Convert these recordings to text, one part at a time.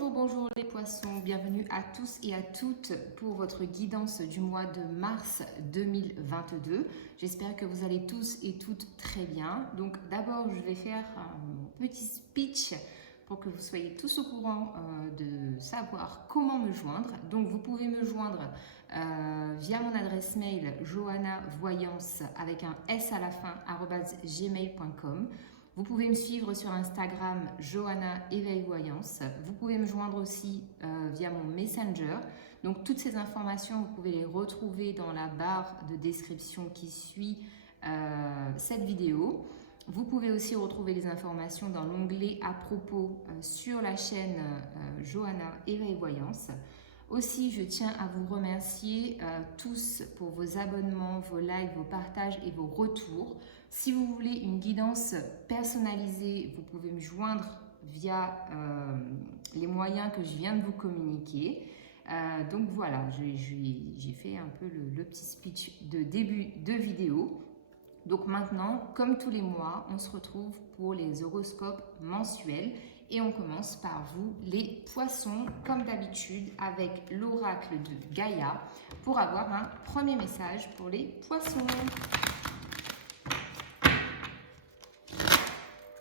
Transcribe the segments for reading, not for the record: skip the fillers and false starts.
Bonjour les poissons, bienvenue à tous et à toutes pour votre guidance du mois de mars 2022. J'espère que vous allez tous et toutes très bien. Donc d'abord je vais faire un petit speech pour que vous soyez tous au courant de savoir comment me joindre. Donc vous pouvez me joindre via mon adresse mail johannavoyance avec un S à la fin @gmail.com. Vous pouvez me suivre sur Instagram, Johanna Éveil Voyance. Vous pouvez me joindre aussi via mon Messenger. Donc toutes ces informations, vous pouvez les retrouver dans la barre de description qui suit cette vidéo. Vous pouvez aussi retrouver les informations dans l'onglet à propos sur la chaîne Johanna Éveil Voyance. Aussi, je tiens à vous remercier tous pour vos abonnements, vos likes, vos partages et vos retours. Si vous voulez une guidance personnalisée, vous pouvez me joindre via les moyens que je viens de vous communiquer. Donc voilà, j'ai fait un peu le petit speech de début de vidéo. Donc maintenant, comme tous les mois, on se retrouve pour les horoscopes mensuels. Et on commence par vous, les poissons, comme d'habitude, avec l'oracle de Gaïa, pour avoir un premier message pour les poissons.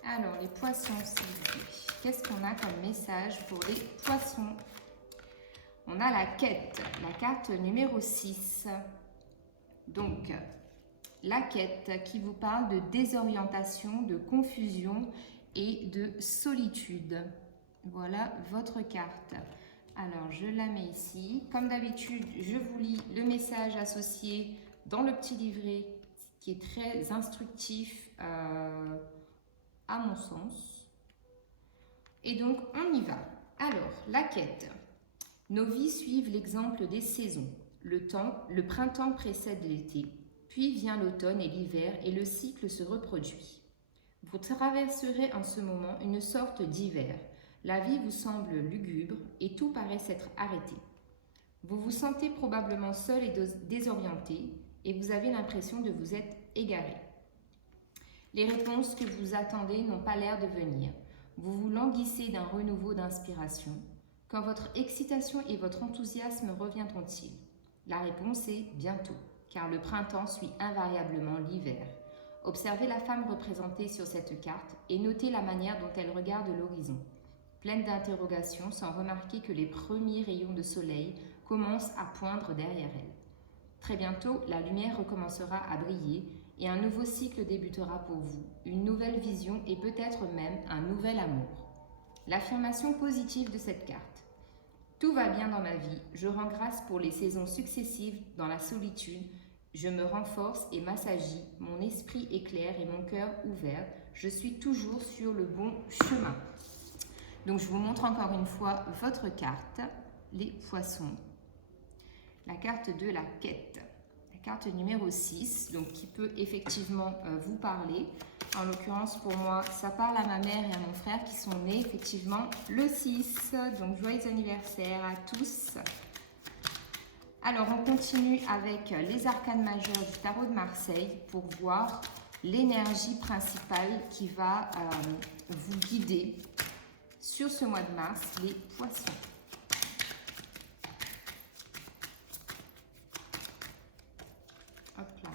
Alors, les poissons, s'il vous plaît. Qu'est-ce qu'on a comme message pour les poissons? On a la quête, la carte numéro 6. Donc, la quête qui vous parle de désorientation, de confusion et de solitude. Voilà votre carte. Alors, je la mets ici. Comme d'habitude, je vous lis le message associé dans le petit livret qui est très instructif à mon sens. Et donc, on y va. Alors, la quête. Nos vies suivent l'exemple des saisons. Le printemps précède l'été, puis vient l'automne et l'hiver et le cycle se reproduit. Vous traverserez en ce moment une sorte d'hiver. La vie vous semble lugubre et tout paraît s'être arrêté. Vous vous sentez probablement seul et désorienté et vous avez l'impression de vous être égaré. Les réponses que vous attendez n'ont pas l'air de venir. Vous vous languissez d'un renouveau d'inspiration. Quand votre excitation et votre enthousiasme reviendront-ils? La réponse est bientôt, car le printemps suit invariablement l'hiver. Observez la femme représentée sur cette carte et notez la manière dont elle regarde l'horizon. Pleine d'interrogations, sans remarquer que les premiers rayons de soleil commencent à poindre derrière elle. Très bientôt, la lumière recommencera à briller et un nouveau cycle débutera pour vous, une nouvelle vision et peut-être même un nouvel amour. L'affirmation positive de cette carte. Tout va bien dans ma vie, je rends grâce pour les saisons successives dans la solitude. Je me renforce et m'assagis, mon esprit est clair et mon cœur ouvert. Je suis toujours sur le bon chemin. Donc je vous montre encore une fois votre carte, les poissons. La carte de la quête, la carte numéro 6, donc qui peut effectivement vous parler. En l'occurrence pour moi, ça parle à ma mère et à mon frère qui sont nés effectivement le 6. Donc joyeux anniversaire à tous. Alors, on continue avec les arcanes majeures du tarot de Marseille pour voir l'énergie principale qui va vous guider sur ce mois de mars, les poissons. Hop là.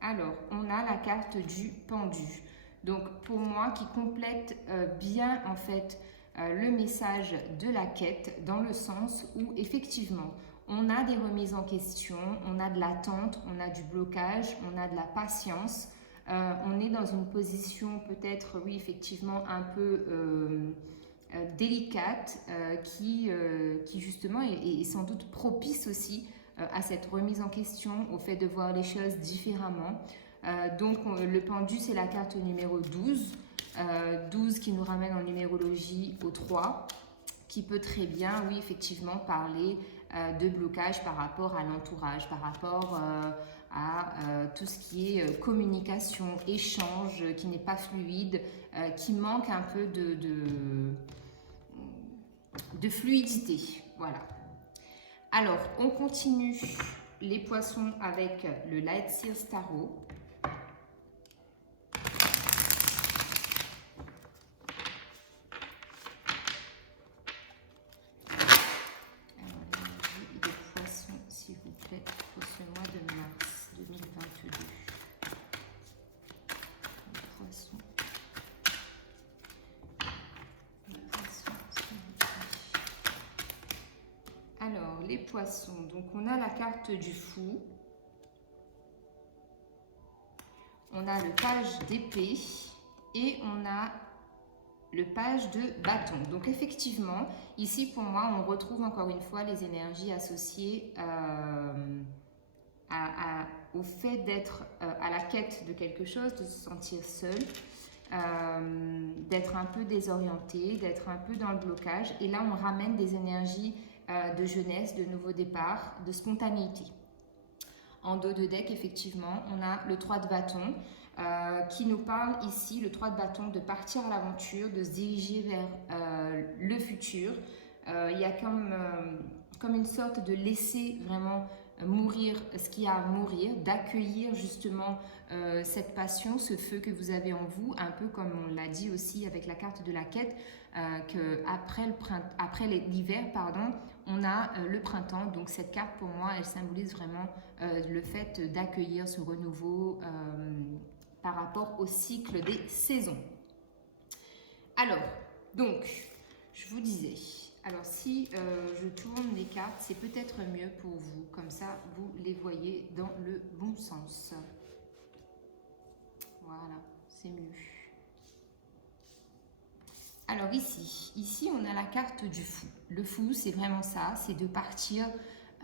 Alors, on a la carte du pendu. Donc, pour moi, qui complète bien en fait le message de la quête dans le sens où effectivement, on a des remises en question, on a de l'attente, on a du blocage, on a de la patience. On est dans une position peut-être, oui, effectivement, un peu délicate qui justement est sans doute propice aussi à cette remise en question, au fait de voir les choses différemment. Donc, le pendu, c'est la carte numéro 12. 12 qui nous ramène en numérologie au 3, qui peut très bien, oui, effectivement, parler de blocage par rapport à l'entourage, par rapport à tout ce qui est communication, échange, qui n'est pas fluide, qui manque un peu de fluidité. Voilà. Alors, on continue les poissons avec le Light Seals Tarot. les poissons. Donc, on a la carte du fou. On a le page d'épée et on a le page de bâton. Donc effectivement, ici pour moi, on retrouve encore une fois les énergies associées au fait d'être à la quête de quelque chose, de se sentir seul, d'être un peu désorienté, d'être un peu dans le blocage. Et là, on ramène des énergies de jeunesse, de nouveau départ, de spontanéité. En dos de deck, effectivement, on a le 3 de bâton qui nous parle ici, le 3 de bâton, de partir à l'aventure, de se diriger vers le futur. Il y a comme une sorte de laisser vraiment mourir ce qu'il y a à mourir, d'accueillir justement cette passion, ce feu que vous avez en vous, un peu comme on l'a dit aussi avec la carte de la quête, qu'après l'hiver, on a le printemps. Donc cette carte pour moi, elle symbolise vraiment le fait d'accueillir ce renouveau par rapport au cycle des saisons. Alors, donc, je vous disais, alors si je tourne les cartes, c'est peut-être mieux pour vous, comme ça vous les voyez dans le bon sens. Voilà, c'est mieux. Alors ici on a la carte du fou. Le fou, c'est vraiment ça, c'est de partir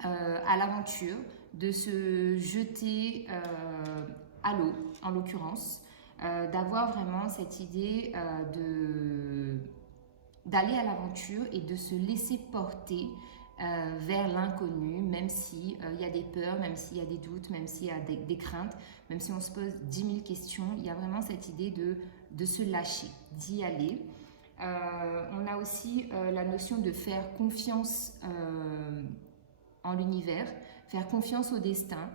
à l'aventure, de se jeter à l'eau, en l'occurrence, d'avoir vraiment cette idée d'aller à l'aventure et de se laisser porter vers l'inconnu, même s'il y a des peurs, même s'il y a des doutes, même s'il y a des craintes, même si on se pose 10 000 questions, il y a vraiment cette idée de se lâcher, d'y aller. On a aussi la notion de faire confiance en l'univers, faire confiance au destin,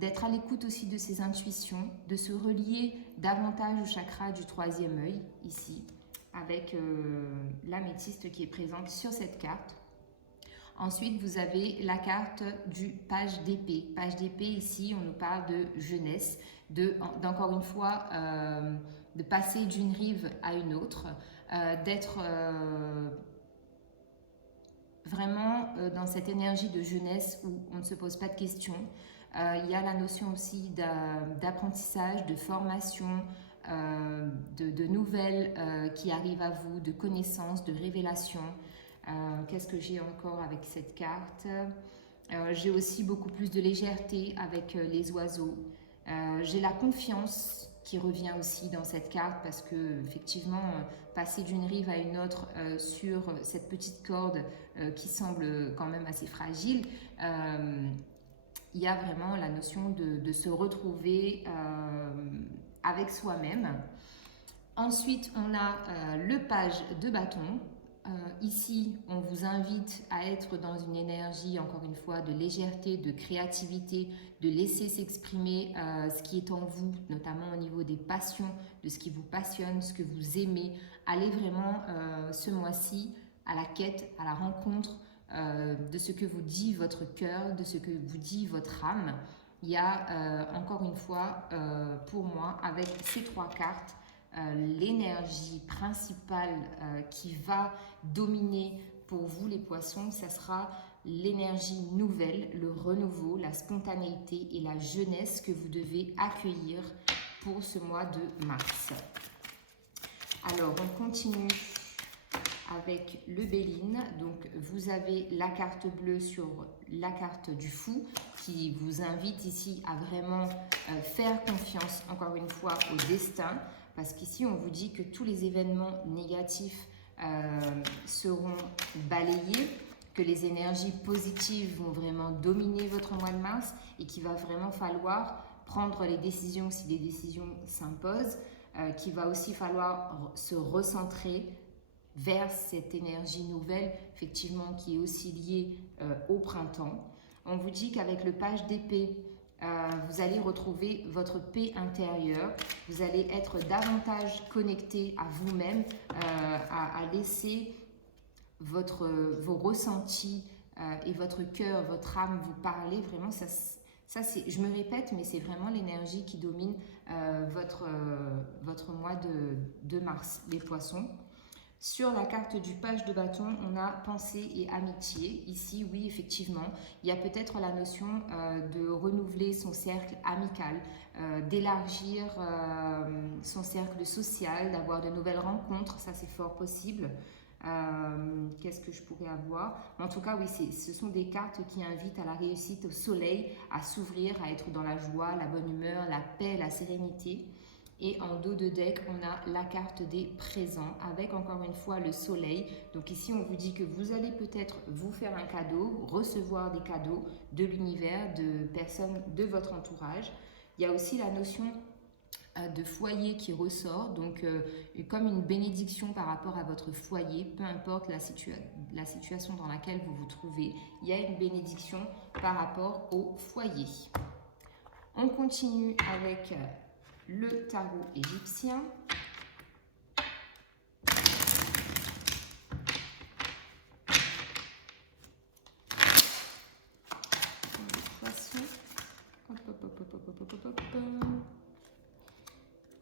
d'être à l'écoute aussi de ses intuitions, de se relier davantage au chakra du 3e œil, ici, avec l'améthyste qui est présente sur cette carte. Ensuite, vous avez la carte du page d'épée. Page d'épée, ici, on nous parle de jeunesse, d'encore une fois, de passer d'une rive à une autre, d'être vraiment dans cette énergie de jeunesse où on ne se pose pas de questions. Il y a la notion aussi d'apprentissage, de formation, de nouvelles qui arrivent à vous, de connaissances, de révélations. Qu'est-ce que j'ai encore avec cette carte? J'ai aussi beaucoup plus de légèreté avec les oiseaux. J'ai la confiance qui revient aussi dans cette carte parce que effectivement passer d'une rive à une autre sur cette petite corde qui semble quand même assez fragile, il y a vraiment la notion de se retrouver avec soi-même. Ensuite, on a le page de bâton. Ici, on vous invite à être dans une énergie, encore une fois, de légèreté, de créativité, de laisser s'exprimer ce qui est en vous, notamment au niveau des passions, de ce qui vous passionne, ce que vous aimez. Allez vraiment ce mois-ci à la quête, à la rencontre de ce que vous dit votre cœur, de ce que vous dit votre âme. Il y a encore une fois, pour moi, avec ces 3 cartes, l'énergie principale qui va dominer pour vous les poissons, ça sera l'énergie nouvelle, le renouveau, la spontanéité et la jeunesse que vous devez accueillir pour ce mois de mars. Alors, on continue avec le Béline. Donc, vous avez la carte bleue sur la carte du fou qui vous invite ici à vraiment faire confiance, encore une fois, au destin. Parce qu'ici, on vous dit que tous les événements négatifs seront balayés, que les énergies positives vont vraiment dominer votre mois de mars et qu'il va vraiment falloir prendre les décisions si des décisions s'imposent, qu'il va aussi falloir se recentrer vers cette énergie nouvelle, effectivement, qui est aussi liée au printemps. On vous dit qu'avec le page d'épée, vous allez retrouver votre paix intérieure, vous allez être davantage connecté à vous-même, à laisser vos ressentis et votre cœur, votre âme vous parler. Vraiment, ça je me répète, mais c'est vraiment l'énergie qui domine votre mois de mars, les poissons. Sur la carte du page de bâton, on a pensée et amitié. Ici, oui, effectivement, il y a peut-être la notion de renouveler son cercle amical, d'élargir son cercle social, d'avoir de nouvelles rencontres, ça c'est fort possible. Qu'est-ce que je pourrais avoir? En tout cas, oui, ce sont des cartes qui invitent à la réussite, au soleil, à s'ouvrir, à être dans la joie, la bonne humeur, la paix, la sérénité. Et en dos de deck, on a la carte des présents avec encore une fois le soleil. Donc ici, on vous dit que vous allez peut-être vous faire un cadeau, recevoir des cadeaux de l'univers, de personnes de votre entourage. Il y a aussi la notion de foyer qui ressort, donc comme une bénédiction par rapport à votre foyer, peu importe la situation dans laquelle vous vous trouvez, il y a une bénédiction par rapport au foyer. On continue avec le tarot égyptien.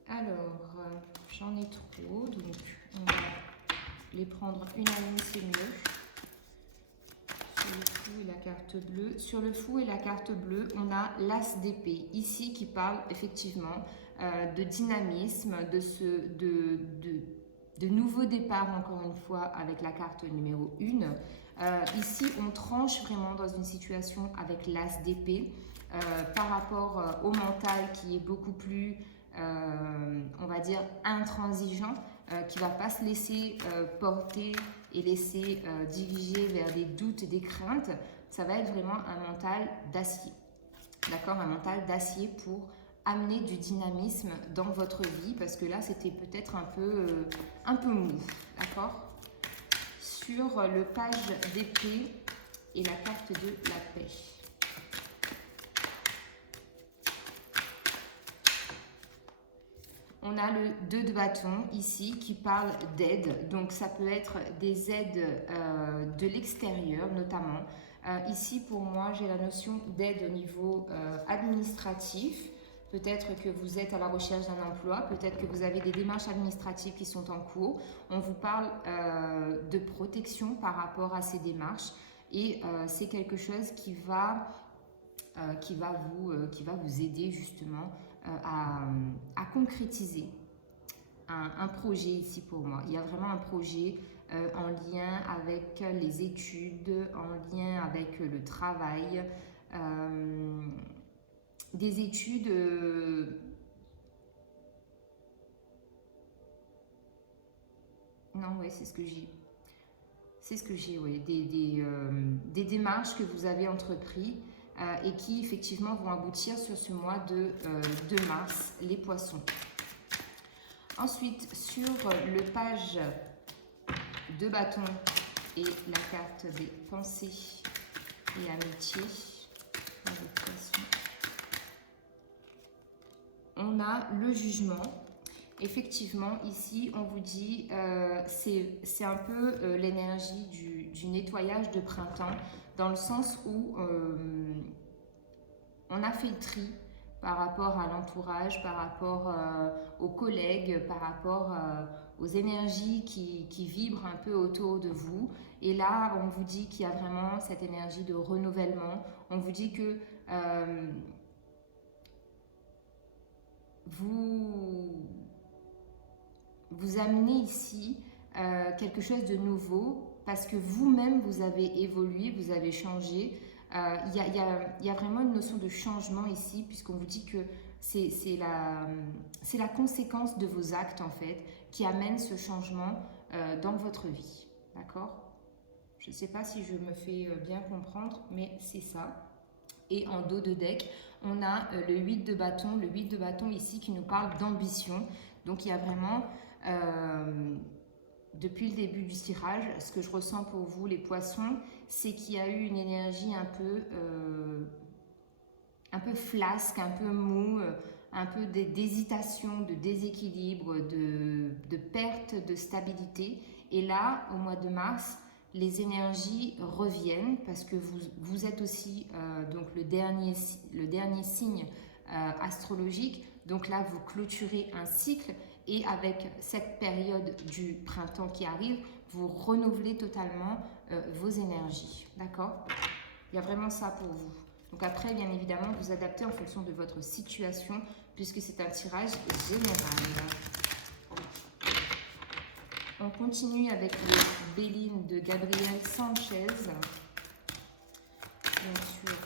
Alors, j'en ai trop, donc on va les prendre une à une, c'est mieux. Sur le fou et la carte bleue. Sur le fou et la carte bleue, on a l'as d'épée, ici qui parle effectivement de dynamisme, de nouveau départ, encore une fois, avec la carte numéro 1. Ici, on tranche vraiment dans une situation avec l'as d'épée par rapport au mental qui est beaucoup plus, on va dire, intransigeant, qui ne va pas se laisser porter et laisser diriger vers des doutes, des craintes. Ça va être vraiment un mental d'acier. D'accord, un mental d'acier pour amener du dynamisme dans votre vie, parce que là, c'était peut-être un peu mou. D'accord. Sur le page d'épée et la carte de la paix. On a le 2 de bâton ici qui parle d'aide. Donc, ça peut être des aides de l'extérieur notamment. Ici, pour moi, j'ai la notion d'aide au niveau administratif. Peut-être que vous êtes à la recherche d'un emploi, peut-être que vous avez des démarches administratives qui sont en cours. On vous parle de protection par rapport à ces démarches et c'est quelque chose qui va vous aider justement à concrétiser un projet ici pour moi. Il y a vraiment un projet en lien avec les études, en lien avec le travail, des études non, ouais, c'est ce que j'ai. C'est ce que j'ai, oui. Des démarches que vous avez entreprises et qui effectivement vont aboutir sur ce mois de mars, les poissons. Ensuite, sur le page de bâton et la carte des pensées et amitié, on a le jugement. Effectivement, ici, on vous dit, c'est un peu l'énergie du nettoyage de printemps, dans le sens où on a fait le tri par rapport à l'entourage, par rapport aux collègues, par rapport aux énergies qui vibrent un peu autour de vous. Et là, on vous dit qu'il y a vraiment cette énergie de renouvellement. On vous dit que vous amenez ici quelque chose de nouveau parce que vous-même, vous avez évolué, vous avez changé. Il y a vraiment une notion de changement ici, puisqu'on vous dit que c'est la conséquence de vos actes, en fait, qui amène ce changement dans votre vie. D'accord? Je ne sais pas si je me fais bien comprendre, mais c'est ça. Et en dos de deck, on a le 8 de bâton. Le 8 de bâton ici qui nous parle d'ambition. Donc, il y a vraiment... depuis le début du tirage, ce que je ressens pour vous, les poissons, c'est qu'il y a eu une énergie un peu flasque, un peu mou, un peu d'hésitation, de déséquilibre, de perte de stabilité. Et là, au mois de mars, les énergies reviennent parce que vous êtes aussi donc le dernier signe astrologique. Donc là, vous clôturez un cycle Et avec cette période du printemps qui arrive, vous renouvelez totalement vos énergies. D'accord? Il y a vraiment ça pour vous. Donc après, bien évidemment, vous adaptez en fonction de votre situation, puisque c'est un tirage général. On continue avec les Béline de Gabriel Sanchez. Bien sûr,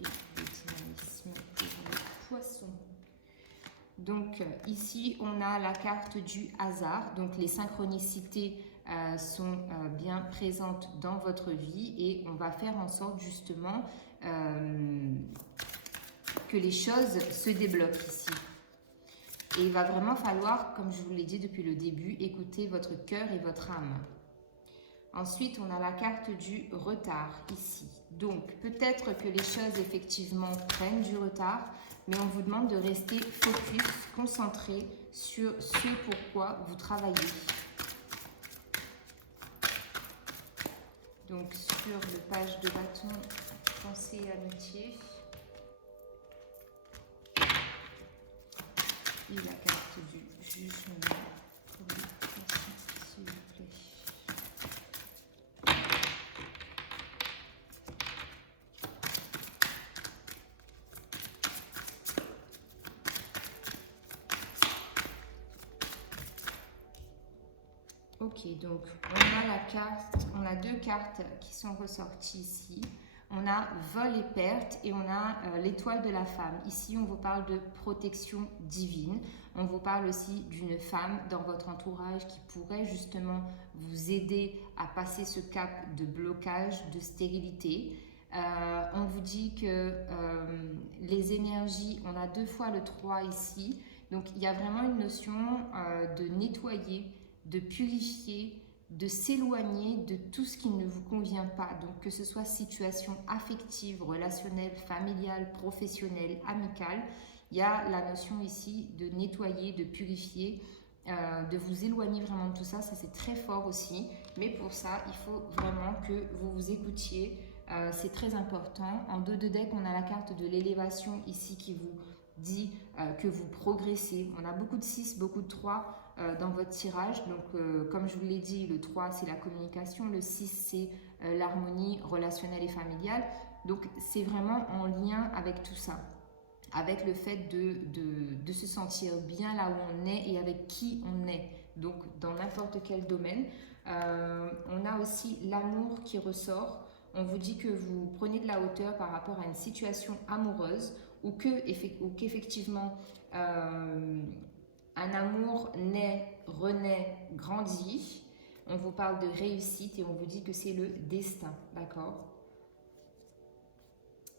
et le dynamisme pour les poissons. Donc ici, on a la carte du hasard. Donc les synchronicités sont bien présentes dans votre vie et on va faire en sorte justement que les choses se débloquent ici. Et il va vraiment falloir, comme je vous l'ai dit depuis le début, écouter votre cœur et votre âme. Ensuite, on a la carte du retard ici. Donc, peut-être que les choses, effectivement, prennent du retard, mais on vous demande de rester focus, concentré sur ce pourquoi vous travaillez. Donc, sur le page de bâton, pensée et amitié. Et la carte du jugement pour les poissons, s'il vous plaît. Ok, donc on a deux cartes qui sont ressorties ici. On a vol et perte et on a l'étoile de la femme. Ici, on vous parle de protection divine. On vous parle aussi d'une femme dans votre entourage qui pourrait justement vous aider à passer ce cap de blocage, de stérilité. On vous dit que les énergies, on a 2 fois le 3 ici. Donc, il y a vraiment une notion de nettoyer, de purifier, de s'éloigner de tout ce qui ne vous convient pas. Donc, que ce soit situation affective, relationnelle, familiale, professionnelle, amicale, il y a la notion ici de nettoyer, de purifier, de vous éloigner vraiment de tout ça. Ça, c'est très fort aussi. Mais pour ça, il faut vraiment que vous vous écoutiez. C'est très important. En dos de deck, on a la carte de l'élévation ici qui vous dit que vous progressez. On a beaucoup de 6, beaucoup de 3 dans votre tirage. Donc, comme je vous l'ai dit, le 3, c'est la communication. Le 6, c'est l'harmonie relationnelle et familiale. Donc, c'est vraiment en lien avec tout ça. Avec le fait de se sentir bien là où on est et avec qui on est. Donc, dans n'importe quel domaine. On a aussi l'amour qui ressort. On vous dit que vous prenez de la hauteur par rapport à une situation amoureuse ou qu'effectivement un amour naît, renaît, grandit. On vous parle de réussite et on vous dit que c'est le destin, d'accord?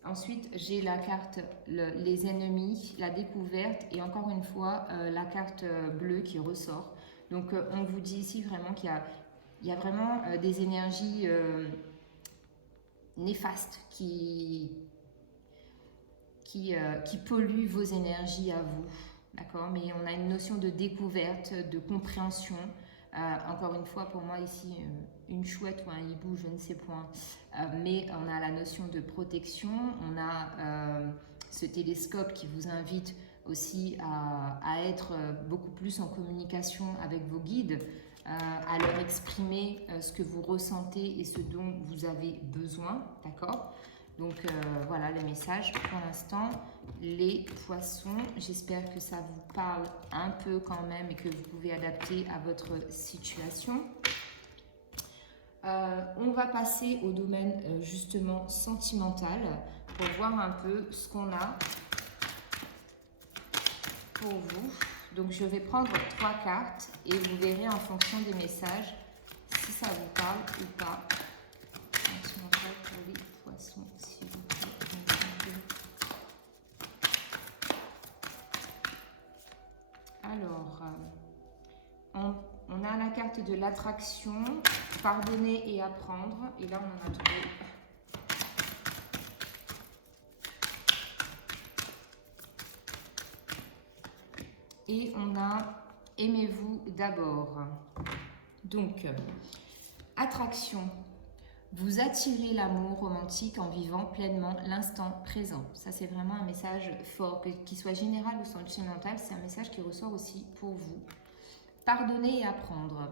Ensuite, j'ai la carte les ennemis, la découverte et encore une fois, la carte bleue qui ressort. Donc, on vous dit ici vraiment qu'il y a vraiment des énergies néfastes qui polluent vos énergies à vous. D'accord? Mais on a une notion de découverte, de compréhension. Encore une fois, pour moi ici, une chouette ou un hibou, je ne sais point. Mais on a la notion de protection. On a ce télescope qui vous invite aussi à être beaucoup plus en communication avec vos guides, à leur exprimer ce que vous ressentez et ce dont vous avez besoin. D'accord? Donc voilà le message pour l'instant. Les poissons, j'espère que ça vous parle un peu quand même et que vous pouvez adapter à votre situation. On va passer au domaine justement sentimental pour voir un peu ce qu'on a pour vous. Donc je vais prendre 3 cartes et vous verrez en fonction des messages si ça vous parle ou pas. Sentimental pour les poissons, s'il vous plaît. Alors, on a la carte de l'attraction, pardonner et apprendre. Et là, on en a trouvé. Et on a aimez-vous d'abord. Donc, attraction. Vous attirez l'amour romantique en vivant pleinement l'instant présent. Ça, c'est vraiment un message fort, qu'il soit général ou sentimental, c'est un message qui ressort aussi pour vous. Pardonner et apprendre.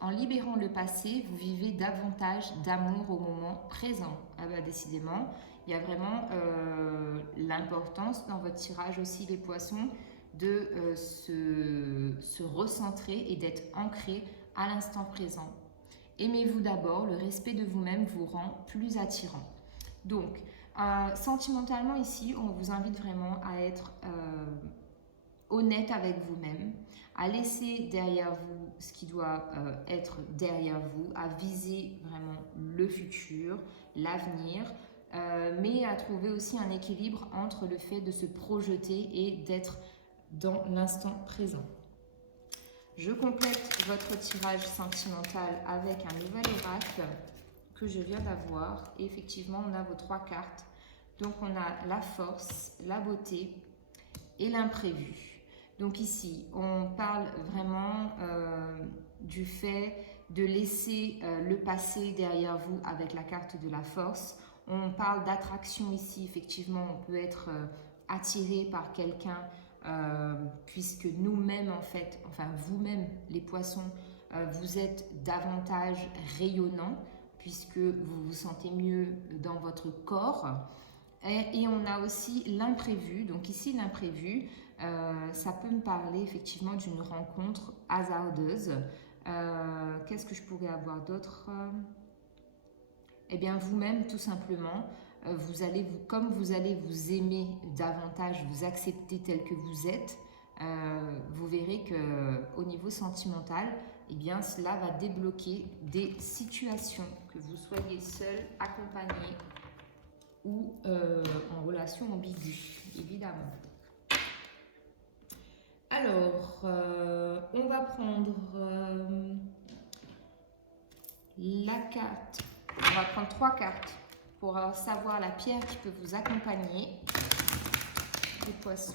En libérant le passé, vous vivez davantage d'amour au moment présent. Ah bah, décidément, il y a vraiment l'importance dans votre tirage aussi, les poissons, de se recentrer et d'être ancré à l'instant présent. Aimez-vous d'abord, le respect de vous-même vous rend plus attirant. Donc, sentimentalement ici, on vous invite vraiment à être honnête avec vous-même, à laisser derrière vous ce qui doit être derrière vous, à viser vraiment le futur, l'avenir, mais à trouver aussi un équilibre entre le fait de se projeter et d'être dans l'instant présent. Je complète votre tirage sentimental avec un nouvel oracle que je viens d'avoir. Et effectivement, on a vos 3 cartes. Donc, on a la force, la beauté et l'imprévu. Donc ici, on parle vraiment du fait de laisser le passé derrière vous avec la carte de la force. On parle d'attraction ici, effectivement, on peut être attiré par quelqu'un puisque nous-mêmes, en fait, enfin vous-même, les poissons, vous êtes davantage rayonnants puisque vous vous sentez mieux dans votre corps. Et on a aussi l'imprévu. Donc ici, l'imprévu, ça peut me parler effectivement d'une rencontre hasardeuse. Qu'est-ce que je pourrais avoir d'autre? Eh bien, vous-même, tout simplement, comme vous allez vous aimer davantage, vous accepter tel que vous êtes, vous verrez qu'au niveau sentimental, eh bien, cela va débloquer des situations, que vous soyez seul, accompagné ou en relation ambiguë, évidemment. Alors, on va prendre la carte. On va prendre 3 cartes pour savoir la pierre qui peut vous accompagner. Les poissons.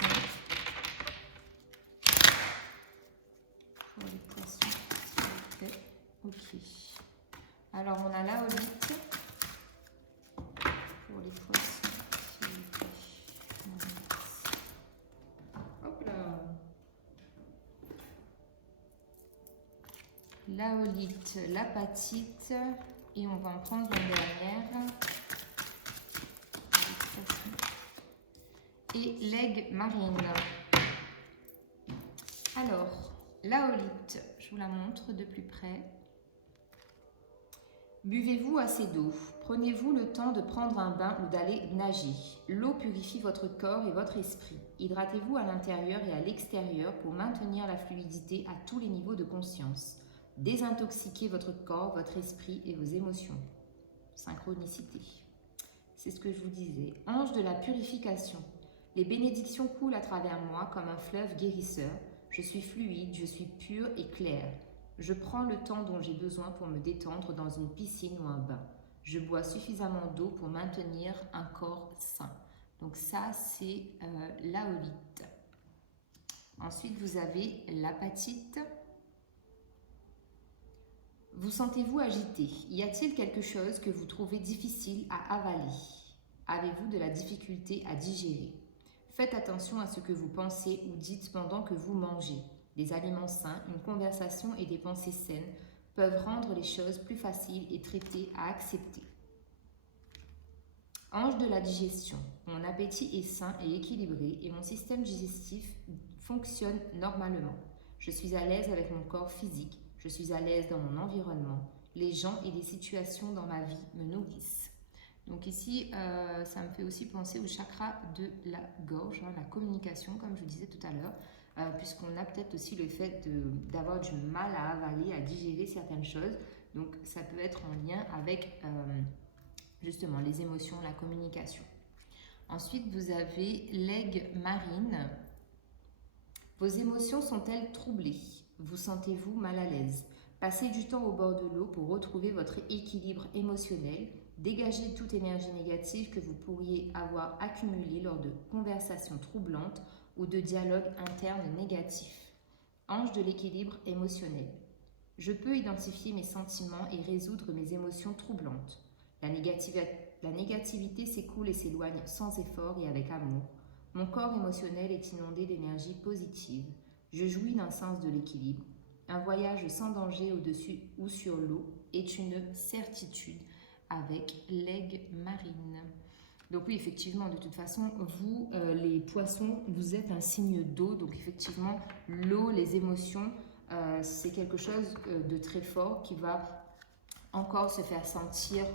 Pour les poissons, s'il vous plaît. Ok. Alors, on a la holite. Pour les poissons, s'il vous plaît. Hop là. La holite, l'apatite. Et on va en prendre une dernière. Et l'aigle marine. Alors, la holite, je vous la montre de plus près. Buvez-vous assez d'eau. Prenez-vous le temps de prendre un bain ou d'aller nager. L'eau purifie votre corps et votre esprit. Hydratez-vous à l'intérieur et à l'extérieur pour maintenir la fluidité à tous les niveaux de conscience. Désintoxiquez votre corps, votre esprit et vos émotions. Synchronicité. C'est ce que je vous disais. Ange de la purification. Les bénédictions coulent à travers moi comme un fleuve guérisseur. Je suis fluide, je suis pur et clair. Je prends le temps dont j'ai besoin pour me détendre dans une piscine ou un bain. Je bois suffisamment d'eau pour maintenir un corps sain. Donc ça, c'est la holite. Ensuite, vous avez l'apatite. Vous sentez-vous agité? Y a-t-il quelque chose que vous trouvez difficile à avaler? Avez-vous de la difficulté à digérer? Faites attention à ce que vous pensez ou dites pendant que vous mangez. Des aliments sains, une conversation et des pensées saines peuvent rendre les choses plus faciles et traitées à accepter. Ange de la digestion. Mon appétit est sain et équilibré et mon système digestif fonctionne normalement. Je suis à l'aise avec mon corps physique. Je suis à l'aise dans mon environnement. Les gens et les situations dans ma vie me nourrissent. Donc ici, ça me fait aussi penser au chakra de la gorge, hein, la communication, comme je vous disais tout à l'heure, puisqu'on a peut-être aussi le fait d'avoir du mal à avaler, à digérer certaines choses. Donc ça peut être en lien avec justement les émotions, la communication. Ensuite, vous avez l'aigle marine. Vos émotions sont-elles troublées? Vous sentez-vous mal à l'aise? Passez du temps au bord de l'eau pour retrouver votre équilibre émotionnel. Dégagez toute énergie négative que vous pourriez avoir accumulée lors de conversations troublantes ou de dialogues internes négatifs. Ange de l'équilibre émotionnel. Je peux identifier mes sentiments et résoudre mes émotions troublantes. La négativité s'écoule et s'éloigne sans effort et avec amour. Mon corps émotionnel est inondé d'énergie positive. Je jouis d'un sens de l'équilibre. Un voyage sans danger au-dessus ou sur l'eau est une certitude avec l'aigle marine. Donc oui, effectivement, de toute façon, vous, les poissons, vous êtes un signe d'eau. Donc effectivement, l'eau, les émotions, c'est quelque chose de très fort qui va encore se faire sentir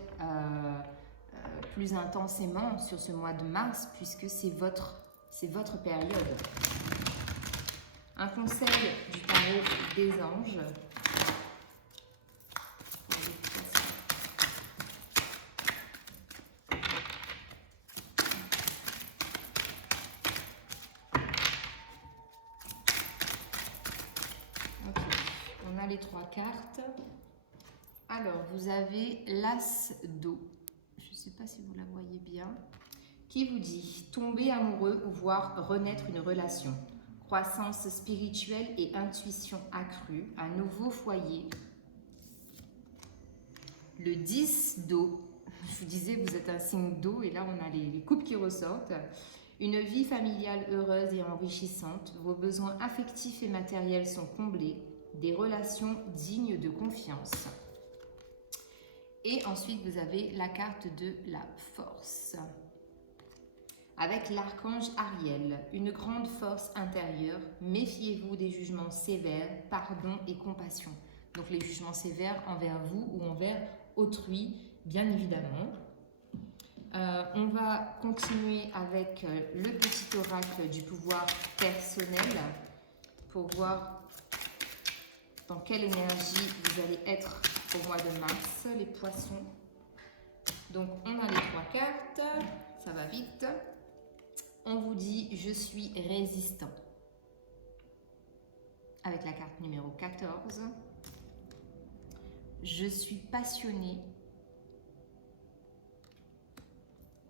plus intensément sur ce mois de mars, puisque c'est votre période. Un conseil du tarot des anges. Ok, on a les 3 cartes. Alors, vous avez l'As d'eau. Je ne sais pas si vous la voyez bien. Qui vous dit tomber amoureux ou voir renaître une relation. Croissance spirituelle et intuition accrue. Un nouveau foyer. Le 10 d'eau. Je vous disais, vous êtes un signe d'eau et là, on a les coupes qui ressortent. Une vie familiale heureuse et enrichissante. Vos besoins affectifs et matériels sont comblés. Des relations dignes de confiance. Et ensuite, vous avez la carte de la force. Avec l'archange Ariel, une grande force intérieure. Méfiez-vous des jugements sévères, pardon et compassion. Donc les jugements sévères envers vous ou envers autrui, bien évidemment. On va continuer avec le petit oracle du pouvoir personnel pour voir dans quelle énergie vous allez être au mois de mars, les poissons. Donc, on a les 3 cartes, ça va vite. On vous dit « Je suis résistant » avec la carte numéro 14. « Je suis passionné »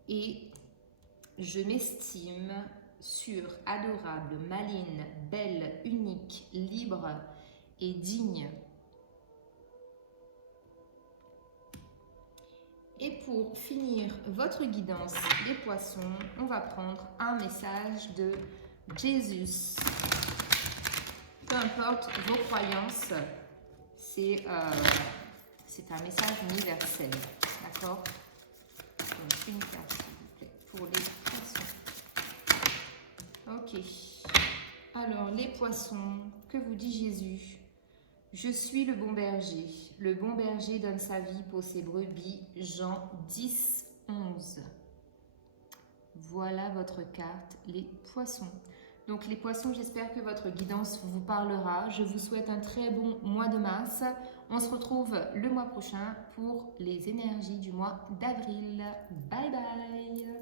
et « Je m'estime sûre, adorable, maligne, belle, unique, libre et digne ». Et pour finir votre guidance, les poissons, on va prendre un message de Jésus. Peu importe vos croyances, c'est un message universel. D'accord? Donc une carte, s'il vous plaît, pour les poissons. Ok. Alors, les poissons, que vous dit Jésus? Je suis le bon berger. Le bon berger donne sa vie pour ses brebis. Jean 10, 11. Voilà votre carte, les poissons. Donc les poissons, j'espère que votre guidance vous parlera. Je vous souhaite un très bon mois de mars. On se retrouve le mois prochain pour les énergies du mois d'avril. Bye bye!